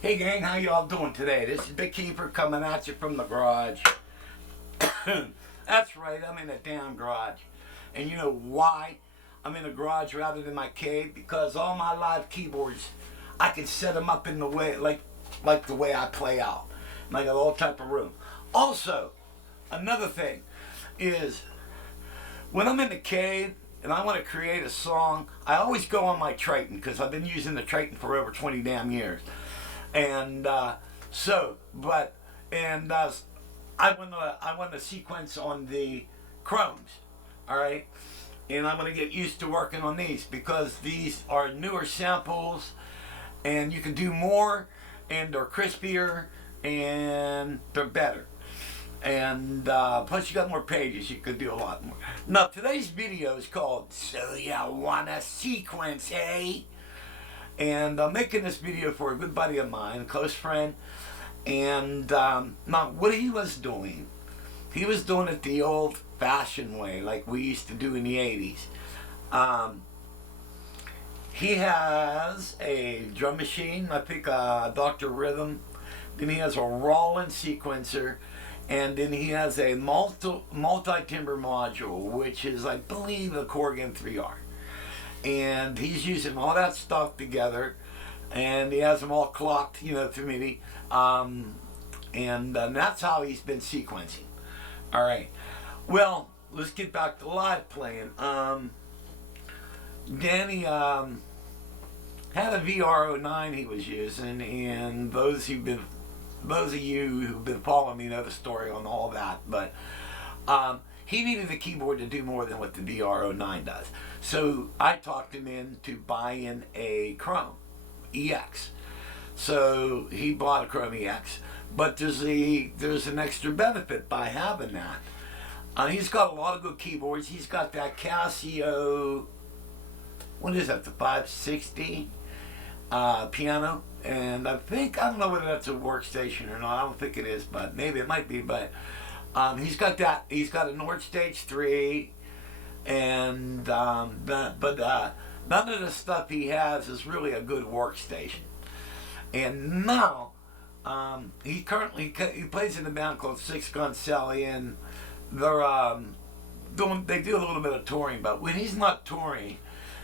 Hey gang, how y'all doing today? This is Big Keeper coming at you from the garage. That's right, I'm in a damn garage. And you know why I'm in a garage rather than my cave? Because all my live keyboards, I can set them up in the way, like the way I play out. And I got all type of room. Also, another thing is, when I'm in the cave and I want to create a song, I always go on my Triton because I've been using the Triton for over 20 damn years. And I want to sequence on the Chromes, all right, and I'm going to get used to working on these because these are newer samples, and you can do more, and they're crispier, and they're better, and plus you got more pages, you could do a lot more. Now today's video is called "So Ya Wanna Sequence, Eh?" And I'm making this video for a good buddy of mine, a close friend. And now what he was doing it the old-fashioned way, like we used to do in the 80s. He has a drum machine, I think Dr. Rhythm. Then he has a Roland sequencer. And then he has a multi-timbre module, which is, I believe, a Korg M3R. And he's using all that stuff together, and he has them all clocked, through MIDI, and that's how he's been sequencing. All right. Well, let's get back to live playing. Danny had a VR09 he was using, and those of you who've been following me know the story on all that, but. He needed the keyboard to do more than what the VR09 does. So I talked him into buying a Krome EX. So he bought a Krome EX, but there's an extra benefit by having that. He's got a lot of good keyboards. He's got that Casio, what is that, the 560 piano, and I don't know whether that's a workstation or not. I don't think it is, but maybe it might be. But he's got that. He's got a Nord Stage 3, and none of the stuff he has is really a good workstation. And now he plays in a band called Six Gun Sally, and they do a little bit of touring. But when he's not touring,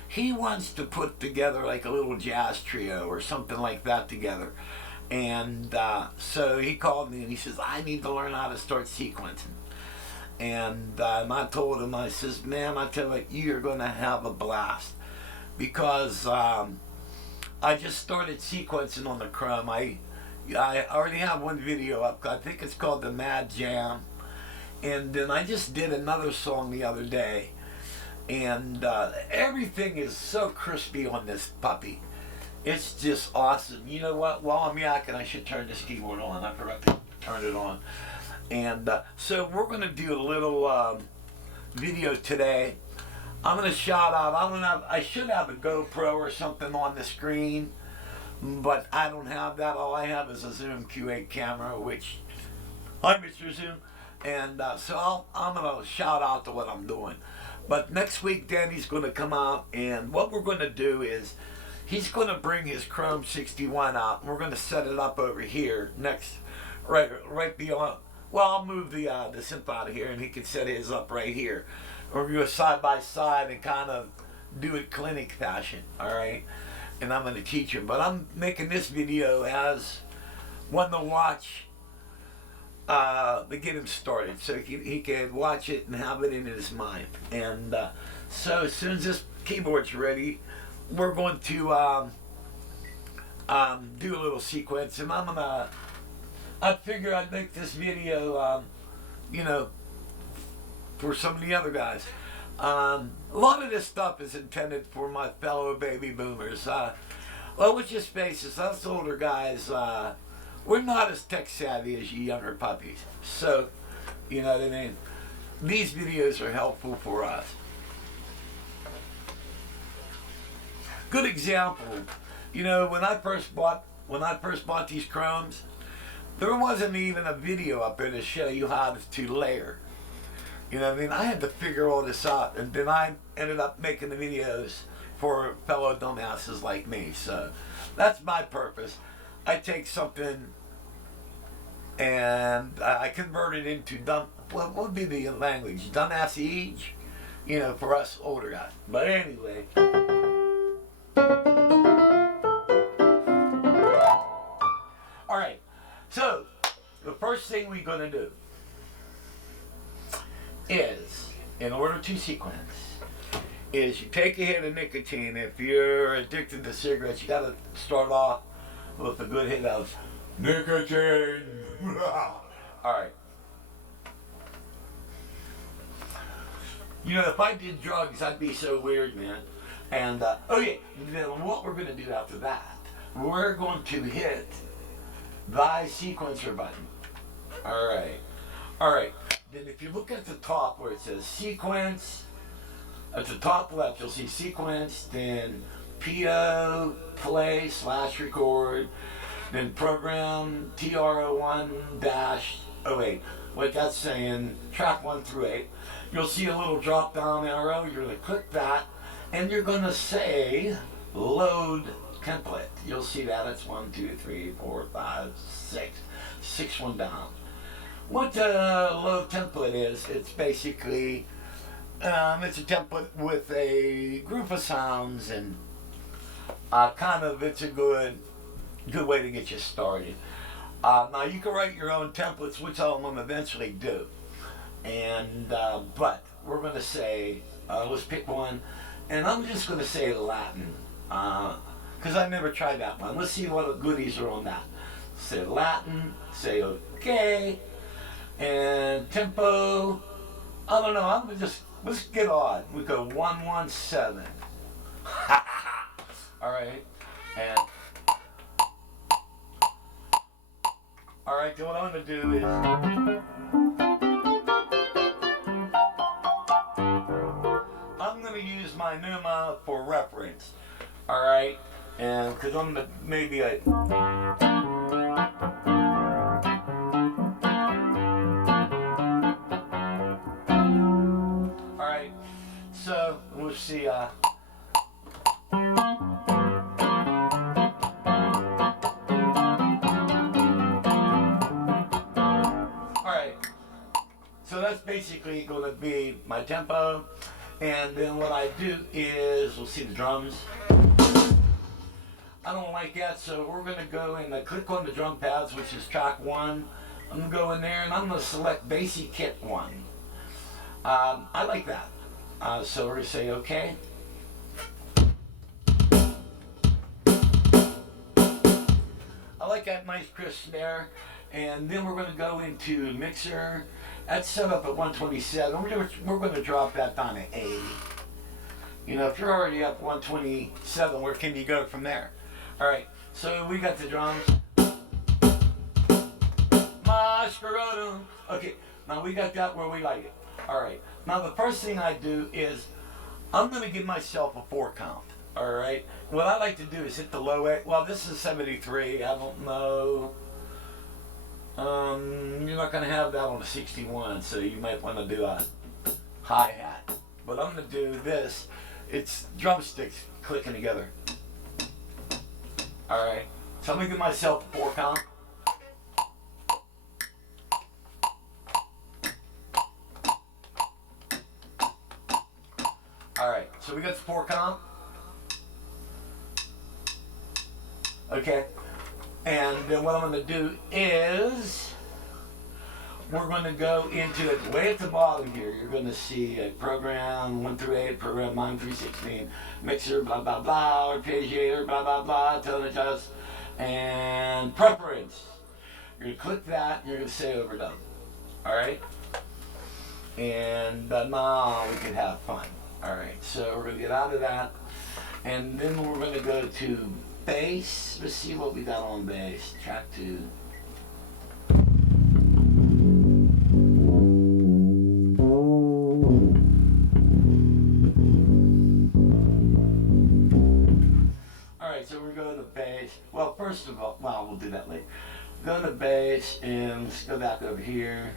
he wants to put together like a little jazz trio or something like that together. And so he called me and he says, I need to learn how to start sequencing. And I told him, I says, man, I tell you, you're going to have a blast. Because I just started sequencing on the Krome. I already have one video up. I think it's called the Mad Jam. And then I just did another song the other day. And everything is so crispy on this puppy. It's just awesome. You know what? While I'm yakking, I should turn this keyboard on. I forgot to turn it on. And so we're going to do a little video today. I'm going to shout out. I should have a GoPro or something on the screen, but I don't have that. All I have is a Zoom Q8 camera, which, hi, Mr. Zoom. And so I'm going to shout out to what I'm doing. But next week, Danny's going to come out, and what we're going to do is, he's going to bring his Krome 61 out, and we're going to set it up over here next, right beyond. Well, I'll move the synth out of here, and he can set his up right here. We're going to go side by side and kind of do it clinic fashion, all right? And I'm going to teach him. But I'm making this video as one to watch to get him started, so he can watch it and have it in his mind. And so as soon as this keyboard's ready, we're going to do a little sequence, and I figure I'd make this video, for some of the other guys. A lot of this stuff is intended for my fellow baby boomers. Well, let's just face it, us older guys, we're not as tech savvy as you younger puppies. So, you know what I mean? These videos are helpful for us. Good example, when I first bought these Chromes, there wasn't even a video up there to show you how to layer. You know what I mean? I had to figure all this out, and then I ended up making the videos for fellow dumbasses like me. So that's my purpose. I take something and I convert it into what would be the language? Dummies, for us older guys. But anyway. All right. So the first thing we're gonna do is, in order to sequence, is you take a hit of nicotine. If you're addicted to cigarettes, you gotta start off with a good hit of nicotine. All right. If I did drugs, I'd be so weird, man. And, okay, then what we're going to do after that, we're going to hit the sequencer button. All right. All right. Then if you look at the top where it says sequence, at the top left, you'll see sequence, then PO, play / record, then program TRO1-08. What that's saying, track 1 through 8. You'll see a little drop down arrow. You're going to click that, and you're going to say load template. You'll see that it's 1, 2, 3, 4, 5, 6. 6 one down. What load template is, it's basically it's a template with a group of sounds, and it's a good way to get you started. Now you can write your own templates, which I'm going to eventually do. And but we're going to say, let's pick one, and I'm just going to say Latin, because I've never tried that one. Let's see what goodies are on that. Say Latin, say okay, and tempo. I don't know. Let's get on. We go 117. All right, and. All right, then what I'm going to do is, I'm going to use my Numa for reference. All right, and because I'm going to maybe all right, so we'll see. So that's basically going to be my tempo, and then what I do is, we'll see the drums. I don't like that, so we're going to go and click on the drum pads, which is track 1. I'm going to go in there and I'm going to select Basic Kit 1. I like that. So we're going to say okay. I like that nice crisp snare. And then we're going to go into mixer. That's set up at 127. We're going to drop that down to 80. If you're already up 127, where can you go from there? All right, so we got the drums. Masquerado. Okay, now we got that where we like it. All right, now the first thing I do is I'm going to give myself a 4 count. All right, what I like to do is hit the low A. Well, this is 73. I don't know. You're not going to have that on a 61, so you might want to do a hi-hat. But I'm going to do this. It's drumsticks clicking together. Alright, so I'm going to give myself a 4 count. Alright, so we got the 4 count. Okay. And then what I'm going to do is, we're going to go into it way at the bottom here. You're going to see a program 1 through 8, program 9 through 16, mixer, blah, blah, blah, arpeggiator, blah, blah, blah, tone adjust, and preference. You're going to click that, and you're going to say overdub. All right? And now we can have fun. All right, so we're going to get out of that, and then we're going to go to bass. Let's see what we got on bass. Track 2. Alright, so we're going to bass. Well, first of all, we'll do that later. Go to bass, and let's go back over here.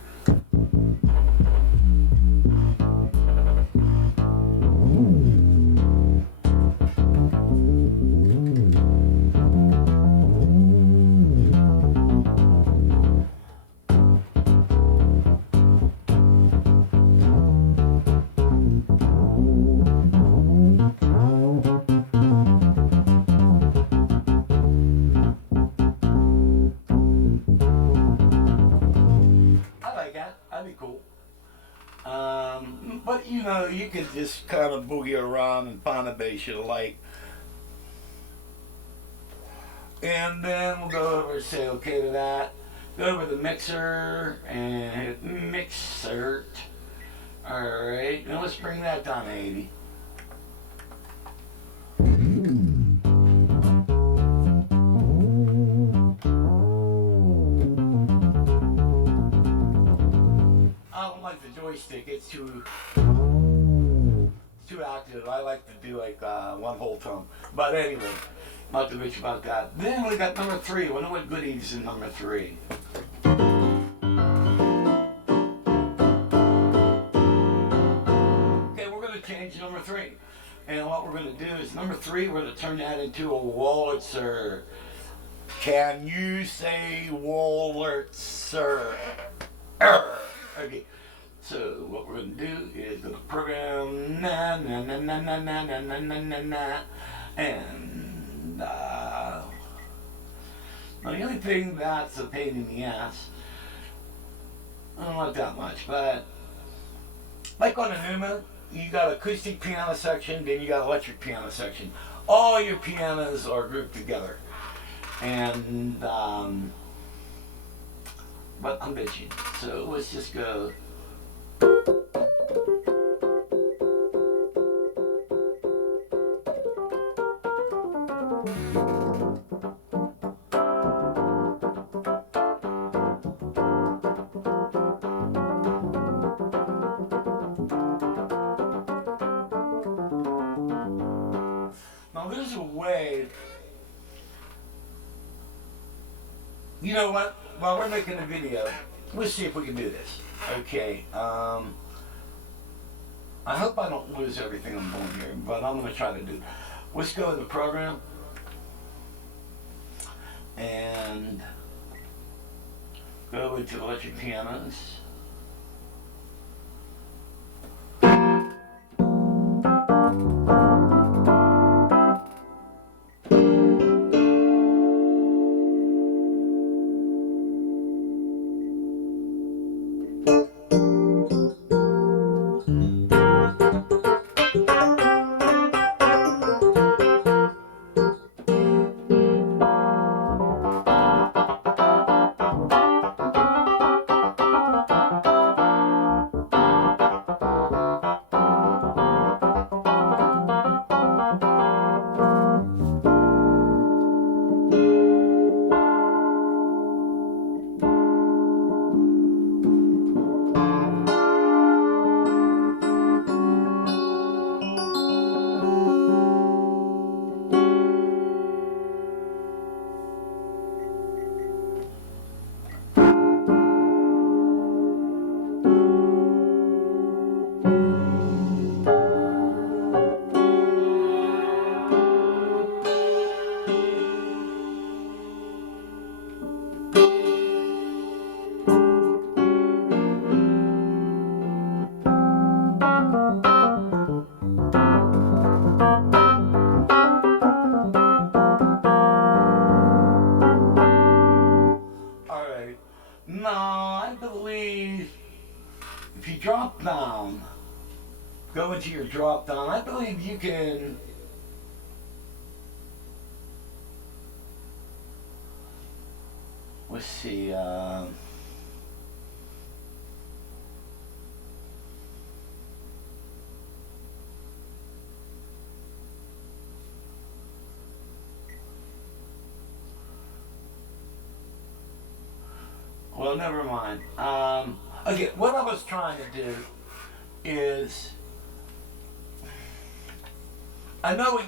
you know, you can just kind of boogie around and find a bass you like. And then we'll go over and say okay to that. Go over the mixer and hit mixer. Alright, now let's bring that down to 80. I don't like the joystick, it's too active. I like to do like one whole tone. But anyway, not to bitch about that. Then we got number 3. Wonder what goodies in number 3. Okay, we're gonna change number 3. And what we're gonna do is number 3, we're gonna turn that into a Wurlitzer. Can you say Wurlitzer? Okay. So what we're going to do is go to program na na na na na na na na na na na, and now the only thing that's a pain in the ass, not that much, but like on a Numa, you got acoustic piano section, then you got electric piano section. All your pianos are grouped together, and but I'm bitching. So let's just go. Now there's a way, you know what, while we're making a video, let's see if we can do this. Okay, I hope I don't lose everything I'm doing here, but I'm going to try to do. Let's go to the program and go into electric pianos. Now, I believe if you drop down, go into your drop down, I believe you can let's see, well, never mind. Okay, what I was trying to do is, I know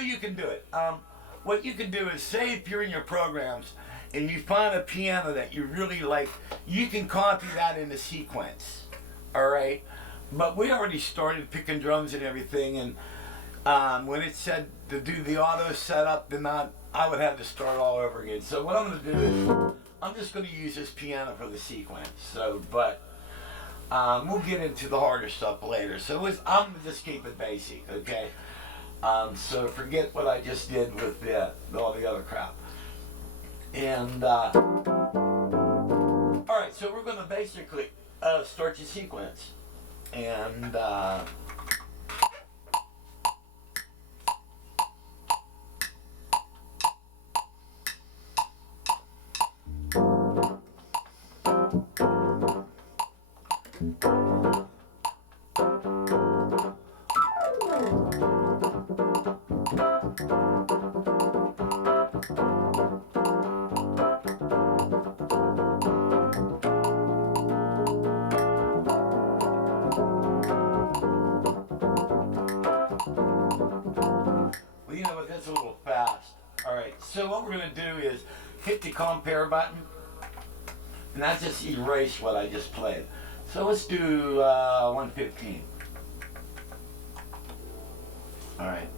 you can do it. What you can do is, say if you're in your programs and you find a piano that you really like, you can copy that in the sequence. All right, but we already started picking drums and everything, and when it said to do the auto setup, then I would have to start all over again. So what I'm going to do is, I'm just going to use this piano for the sequence. So, but we'll get into the harder stuff later. So I'm going to just keep it basic, okay? So forget what I just did with all the other crap. And all right, so we're going to basically start your sequence. And well, you know what, that's a little fast. Alright, so what we're going to do is hit the compare button, and that's just erase what I just played. So let's do 115. Alright.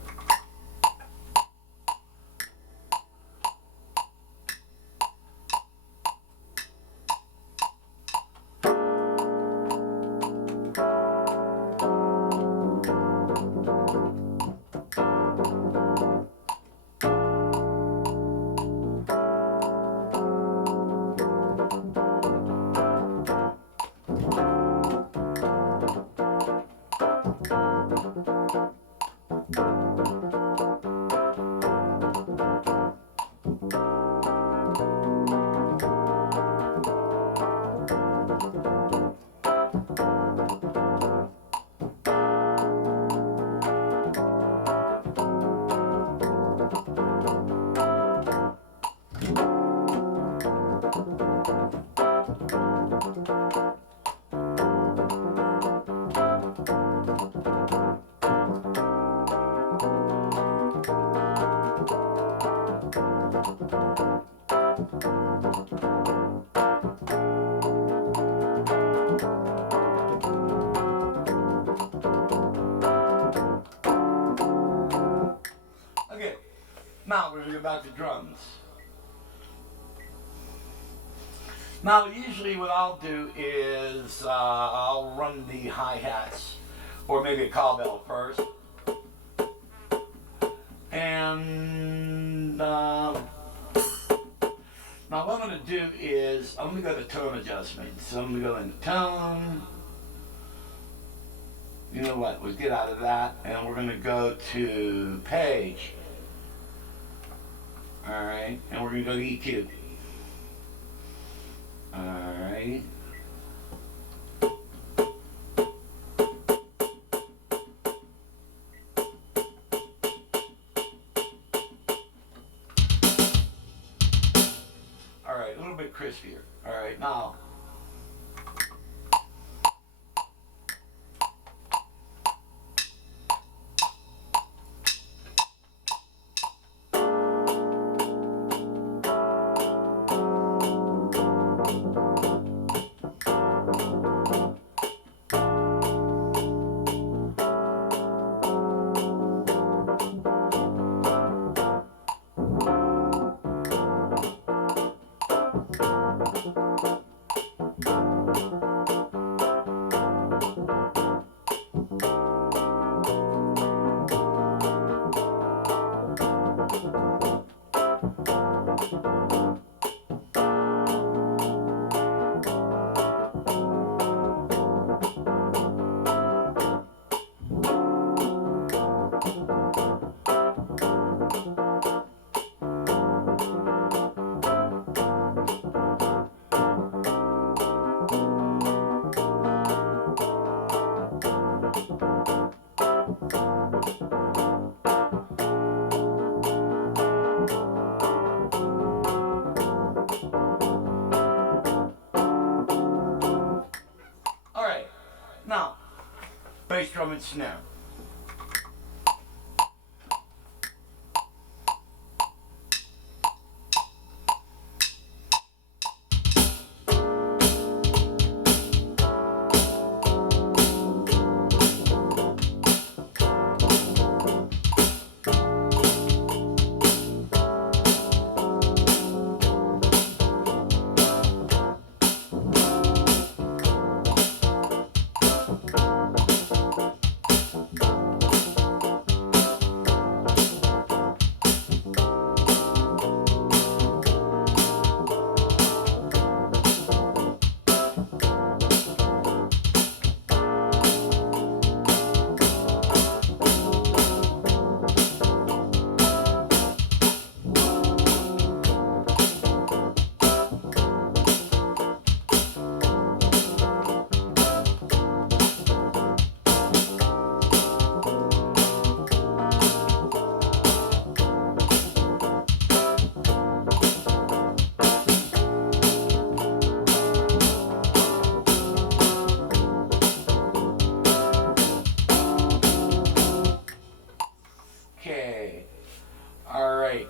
Okay, now we're going to go back to drums. Now usually what I'll do is I'll run the hi-hats or maybe a cowbell first. And now what I'm going to do is I'm going to go to tone adjustment. So I'm going to go into tone. You know what, we'll get out of that and we're going to go to page. Alright, and we're going to go to EQ. Alright. Alright, a little bit crispier. Alright, now. Now, bass drum and snare. Alright.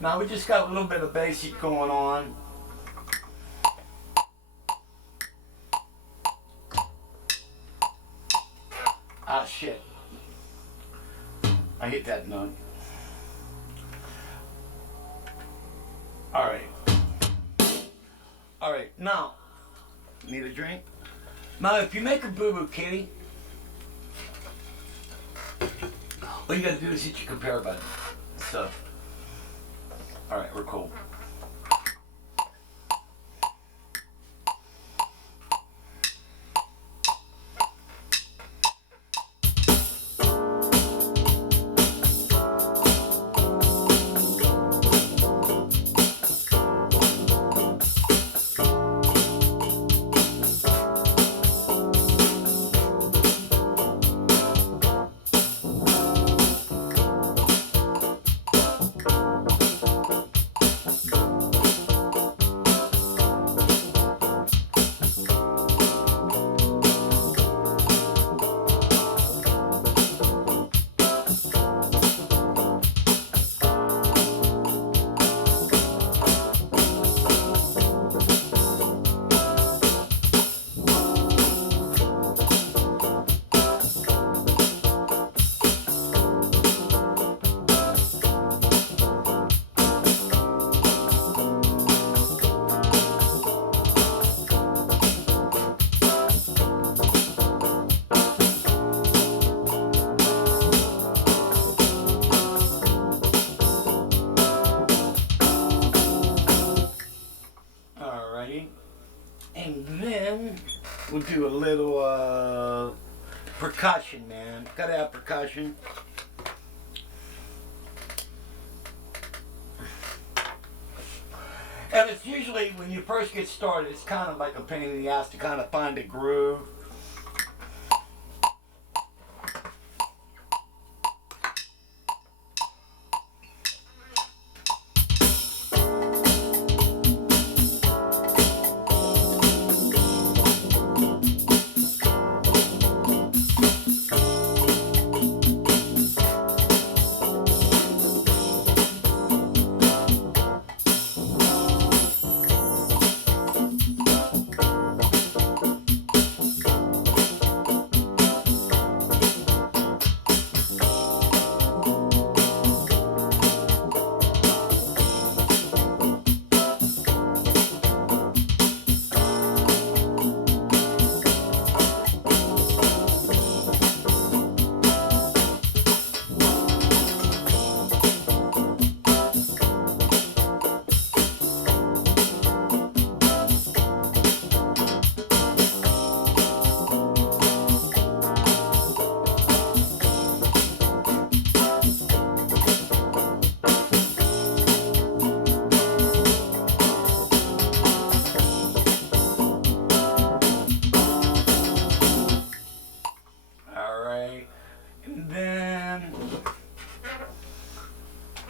Now we just got a little bit of basic going on. Ah, shit. I hit that note. Alright. Alright, now, need a drink? Now, if you make a boo-boo kitty, all you gotta do is hit your compare button. So, alright, we're cool. And then we'll do a little percussion, man. Gotta have percussion. And it's usually, when you first get started, it's kind of like a pain in the ass to kind of find a groove.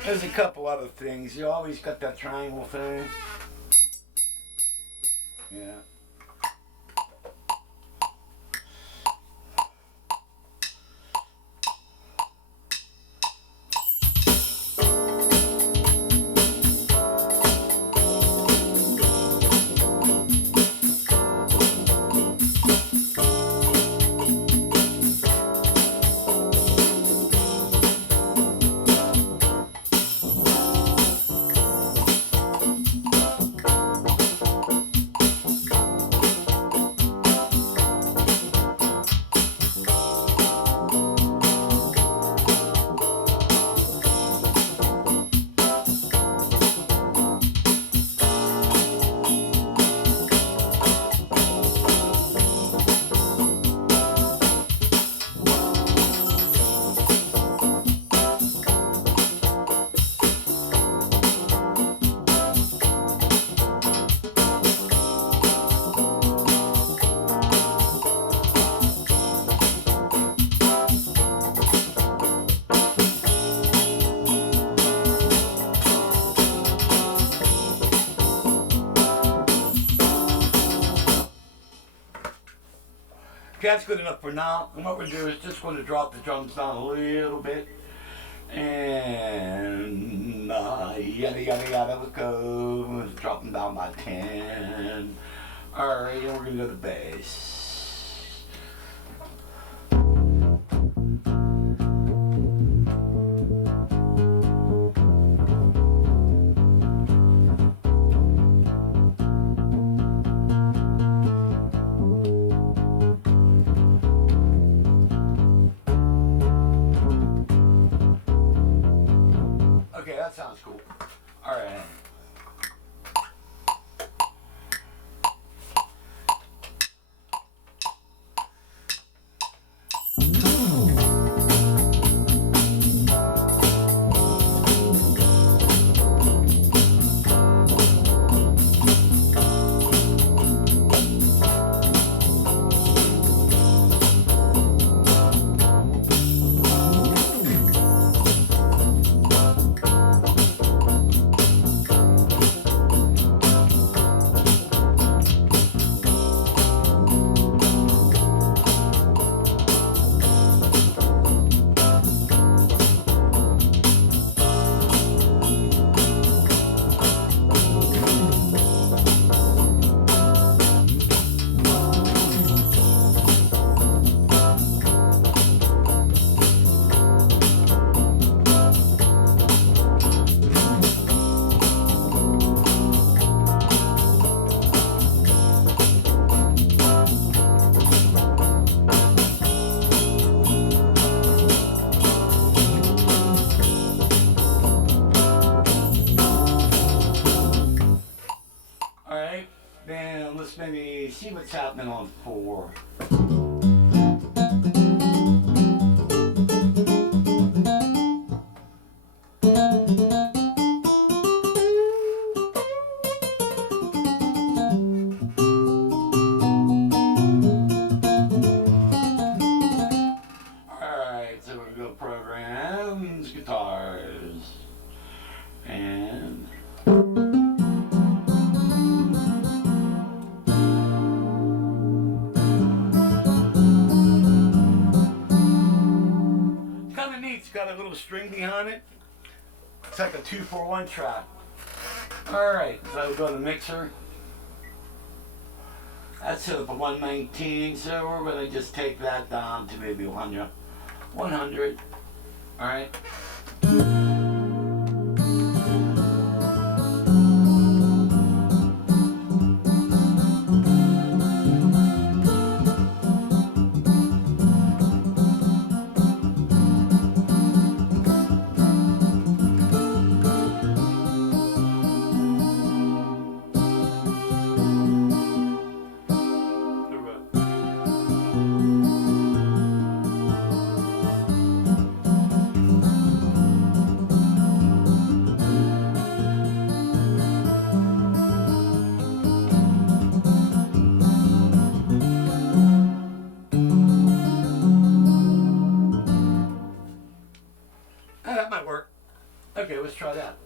There's a couple other things. You always got that triangle thing. Yeah. That's good enough for now. And what we're doing is just going to drop the drums down a little bit. And Yada yada yada. Let's go. Dropping down by 10. Alright, and we're gonna go to bass. Okay, that sounds cool. Alright. Alright, then let's maybe see what's happening on 4. Alright, so we're going to programs, guitars, and kind of neat. It's got a little string behind it. It's like a 2-4-1 track. Alright, so we go to the mixer. That's set up at 119, so we're going to just take that down to maybe 100. 100. Alright. That might work. Okay, let's try that.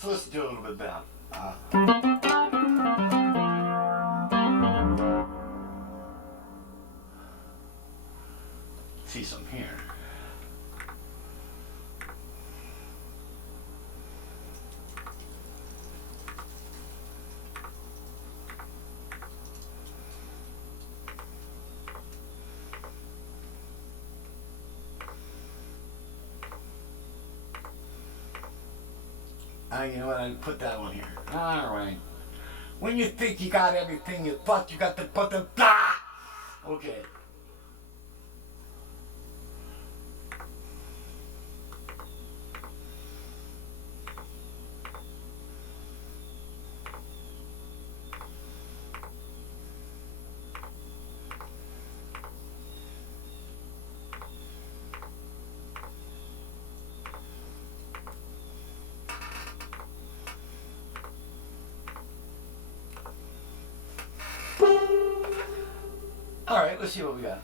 So let's do a little bit down. See some here. You know what? I put that one here. All right. When you think you got everything you thought, you got to put the blah. Okay. All right, let's see what we got.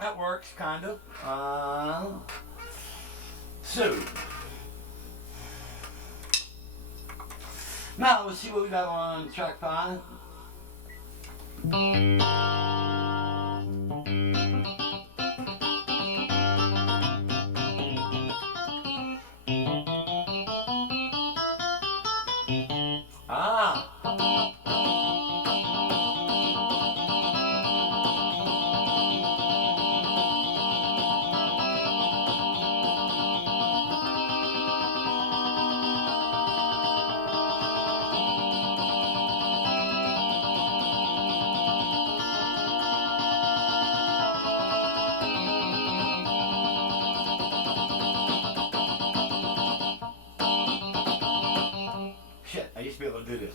That works, kind of. So, now let's see what we got on track 5. Shit, I used to be able to do this.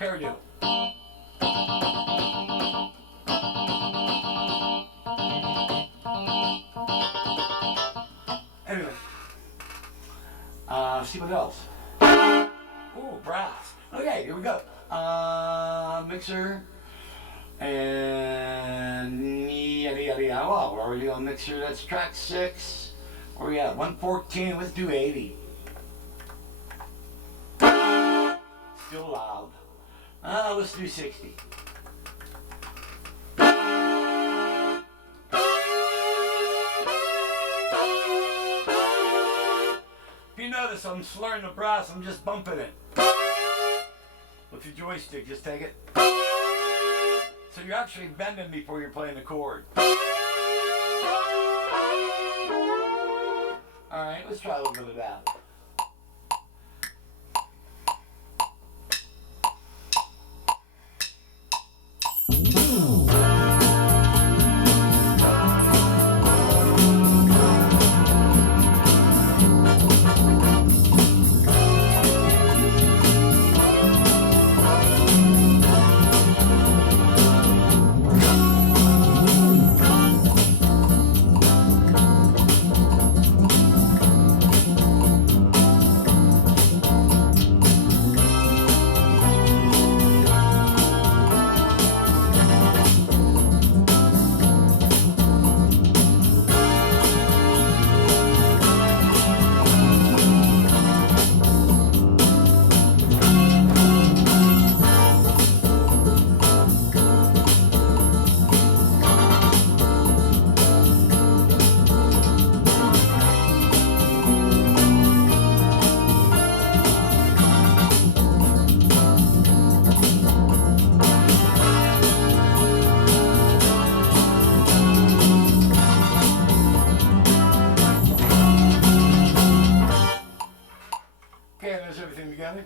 Paradiddle. Anyway, see what else. Ooh, brass. Okay, here we go. Mixer. And yada yada yada. Well, we're already on mixer. That's track 6. Where we at? 114. Let's do 80. Still loud. Let's do 60. If you notice, I'm slurring the brass. I'm just bumping it. With your joystick, just take it. So you're actually bending before you're playing the chord. Alright, let's try a little bit of that. together.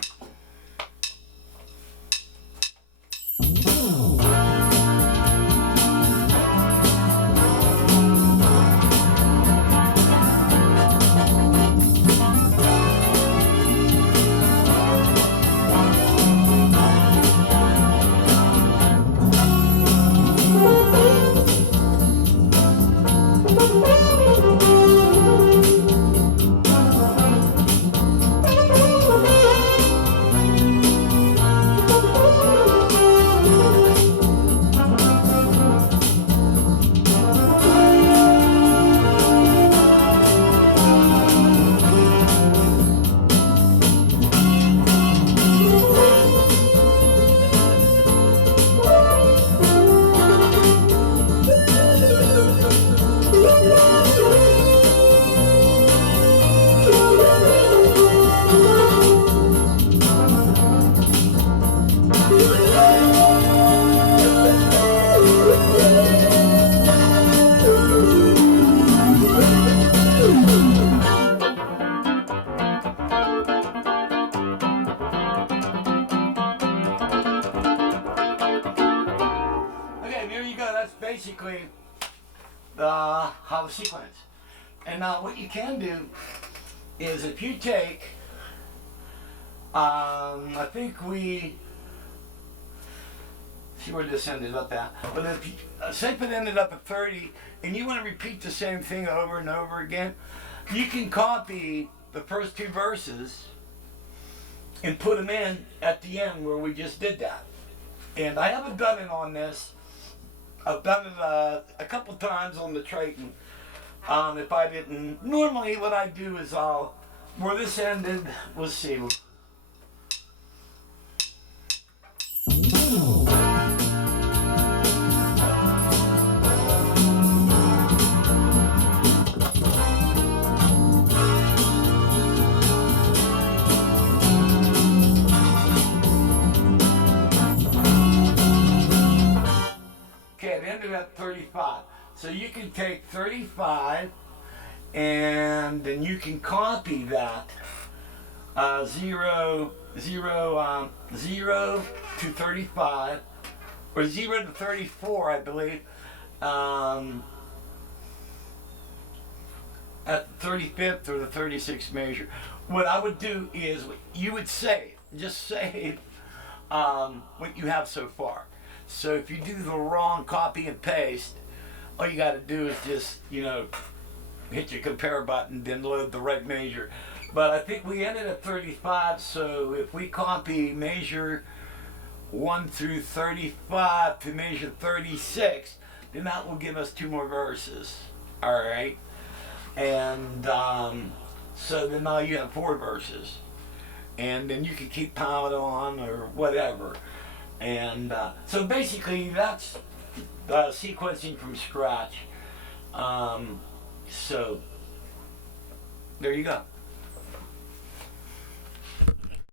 Okay, there you go. That's basically how the sequence. And now what you can do is if you take, I think we, see where this ended up at, but if you, say if it ended up at 30 and you want to repeat the same thing over and over again, you can copy the first two verses and put them in at the end where we just did that. And I haven't done it on this. I've done it a couple times on the Triton. If I didn't, normally what I do is where this ended, let's see. Okay, it ended at 35. So you can take 35 and then you can copy that 0 to 35 or 0 to 34, I believe, at the 35th or the 36th measure. What I would do is you would save, just save what you have so far. So if you do the wrong copy and paste, all you got to do is just, hit your compare button, then load the right measure. But I think we ended at 35, so if we copy measure 1 through 35 to measure 36, then that will give us 2 more verses. All right? And so then now you have 4 verses. And then you can keep piling on or whatever. And so basically that's sequencing from scratch. So there you go.